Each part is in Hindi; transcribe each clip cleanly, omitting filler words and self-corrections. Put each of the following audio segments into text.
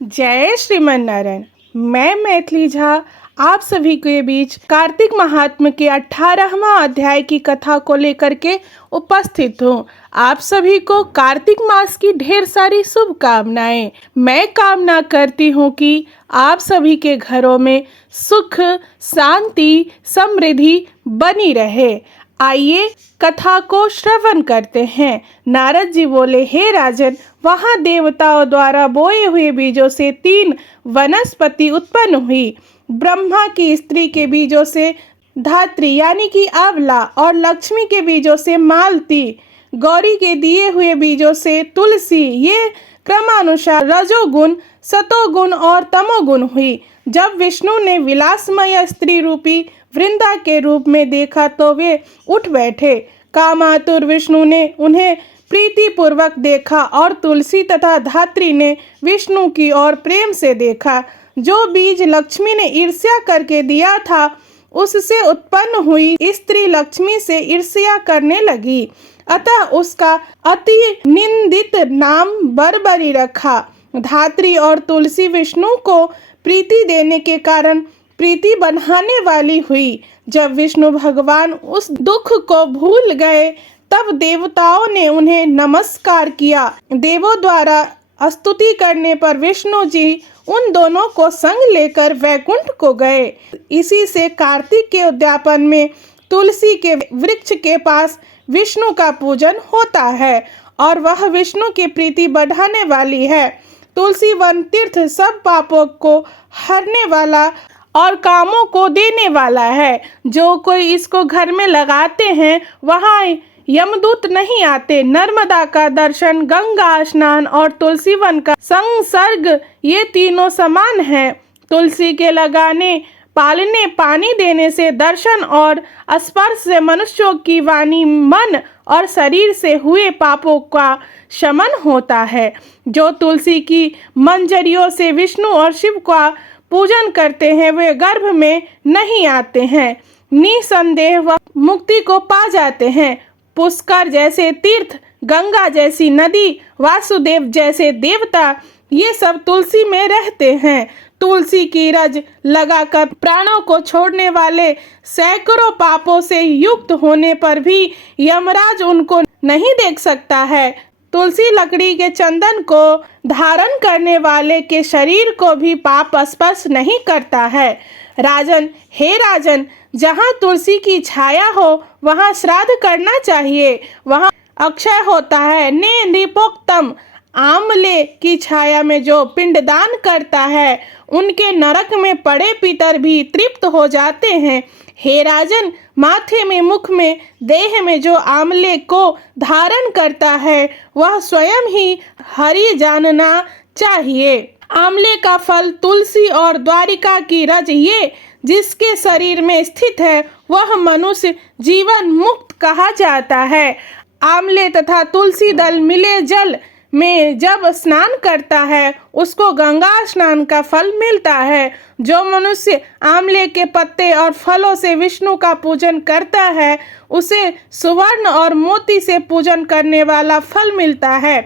जय श्रीमन नारायण। मैं मैथिली झा आप सभी के बीच कार्तिक महात्म्य के 18वां अध्याय की कथा को लेकर के उपस्थित हूँ। आप सभी को कार्तिक मास की ढेर सारी शुभकामनाएं। मैं कामना करती हूँ कि आप सभी के घरों में सुख, शांति, समृद्धि बनी रहे। आइए कथा को श्रवण करते हैं। नारद जी बोले, हे राजन, वहाँ देवताओं द्वारा बोए हुए बीजों से 3 वनस्पति उत्पन्न हुई। ब्रह्मा की स्त्री के बीजों से धात्री यानी कि आंवला और लक्ष्मी के बीजों से मालती, गौरी के दिए हुए बीजों से तुलसी। ये क्रमानुसार रजोगुण, सतोगुण और तमोगुण हुई। जब विष्णु ने विलासमय स्त्री रूपी वृंदा के रूप में देखा तो वे उठ बैठे। कामातुर विष्णु ने उन्हें प्रीति पूर्वक देखा और तुलसी तथा धात्री ने विष्णु की ओर प्रेम से देखा। जो बीज लक्ष्मी ने ईर्ष्या करके दिया था, उससे उत्पन्न हुई स्त्री लक्ष्मी से ईर्ष्या करने लगी, अतः उसका अति निंदित नाम बर्बरी रखा। धात्री और तुलसी विष्णु को प्रीति देने के कारण प्रीति बढ़ाने वाली हुई। जब विष्णु भगवान उस दुख को भूल गए, तब देवताओं ने उन्हें नमस्कार किया। देवों द्वारा स्तुति करने पर विष्णु जी उन दोनों को संग लेकर वैकुंठ को गए। इसी से कार्तिक के उद्यापन में तुलसी के वृक्ष के पास विष्णु का पूजन होता है और वह विष्णु की प्रीति बढ़ाने वाली है। तुलसी वन तीर्थ सब पापों को हरने वाला और कामों को देने वाला है। जो कोई इसको घर में लगाते हैं, वहाँ यमदूत नहीं आते। नर्मदा का दर्शन, गंगा स्नान और तुलसी वन का संसर्ग, ये तीनों समान हैं। तुलसी के लगाने, पालने, पानी देने से, दर्शन और स्पर्श से मनुष्यों की वाणी, मन और शरीर से हुए पापों का शमन होता है। जो तुलसी की मंजरियों से विष्णु और शिव का पूजन करते हैं, वे गर्भ में नहीं आते हैं, निसंदेह वह मुक्ति को पा जाते हैं। पुष्कर जैसे तीर्थ, गंगा जैसी नदी, वासुदेव जैसे देवता, ये सब तुलसी में रहते हैं। तुलसी की रज लगाकर प्राणों को छोड़ने वाले सैकड़ों पापों से युक्त होने पर भी यमराज उनको नहीं देख सकता है। तुलसी लकड़ी के चंदन को धारण करने वाले के शरीर को भी पाप स्पर्श नहीं करता है। राजन, हे राजन, जहाँ तुलसी की छाया हो वहाँ श्राद्ध करना चाहिए, वहाँ अक्षय होता है। ने नृपोक्तम, आंवले की छाया में जो पिंडदान करता है, उनके नरक में पड़े पितर भी तृप्त हो जाते हैं। हे राजन, माथे में, मुख में, देह में जो आंवले को धारण करता है, वह स्वयं ही हरि जानना चाहिए। आंवले का फल तुलसी और द्वारिका की रज, ये जिसके शरीर में स्थित है, वह मनुष्य जीवन मुक्त कहा जाता है। आंवले तथा तुलसी दल मिले जल में जब स्नान करता है, उसको गंगा स्नान का फल मिलता है। जो मनुष्य आंवले के पत्ते और फलों से विष्णु का पूजन करता है, उसे सुवर्ण और मोती से पूजन करने वाला फल मिलता है।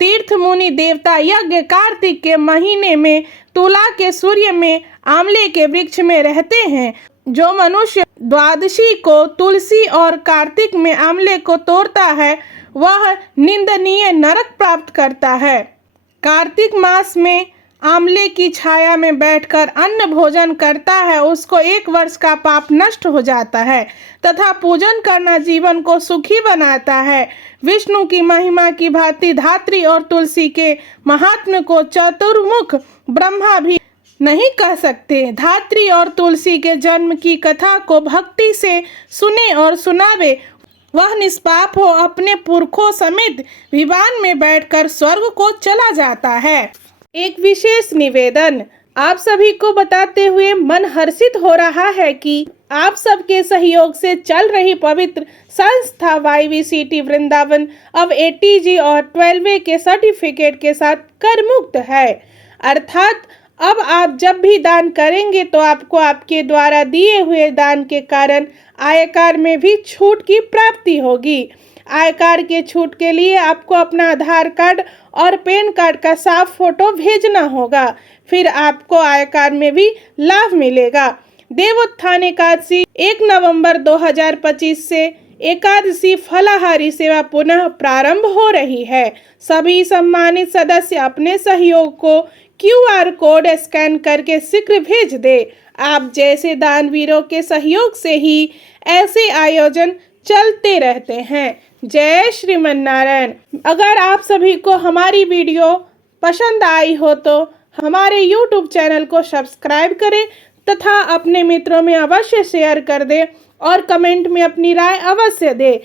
तीर्थ मुनि देवता यज्ञ कार्तिक के महीने में तुला के सूर्य में आंवले के वृक्ष में रहते हैं। जो मनुष्य द्वादशी को तुलसी और कार्तिक में आंवले को तोड़ता है, वह निंदनीय नरक प्राप्त करता है। कार्तिक मास में आंवले की छाया में बैठकर अन्न भोजन करता है, उसको 1 वर्ष का पाप नष्ट हो जाता है तथा पूजन करना जीवन को सुखी बनाता है। विष्णु की महिमा की भांति धात्री और तुलसी के महात्म्य को चतुर्मुख ब्रह्मा भी नहीं कह सकते। धात्री और तुलसी के जन्म की कथा को भक्ति से सुने और सुनावे, वह निष्पाप हो अपने पुरखों समेत विमान में बैठकर स्वर्ग को चला जाता है। एक विशेष निवेदन आप सभी को बताते हुए मन हर्षित हो रहा है कि आप सबके सहयोग से चल रही पवित्र संस्था YVCT वृंदावन अब ATG और 12 के सर्टिफिकेट के साथ कर मुक्त है। अर्थात अब आप जब भी दान करेंगे तो आपको आपके द्वारा दिए हुए दान के कारण आयकर में भी छूट की प्राप्ति होगी। आयकर के छूट के लिए आपको अपना आधार कार्ड और पैन कार्ड का साफ फोटो भेजना होगा। फिर आपको आयकर में भी लाभ मिलेगा। देवोत्थान एकादशी 1 नवंबर 2025 से एकादशी फलाहारी सेवा पुनः प्रारंभ हो रही है। सभी सम्मानित सदस्य अपने सहयोग को QR कोड स्कैन करके शीघ्र भेज दे। आप जैसे दानवीरों के सहयोग से ही ऐसे आयोजन चलते रहते हैं। जय श्रीमन नारायण। अगर आप सभी को हमारी वीडियो पसंद आई हो तो हमारे YouTube चैनल को सब्सक्राइब करें तथा अपने मित्रों में अवश्य शेयर कर दें और कमेंट में अपनी राय अवश्य दें।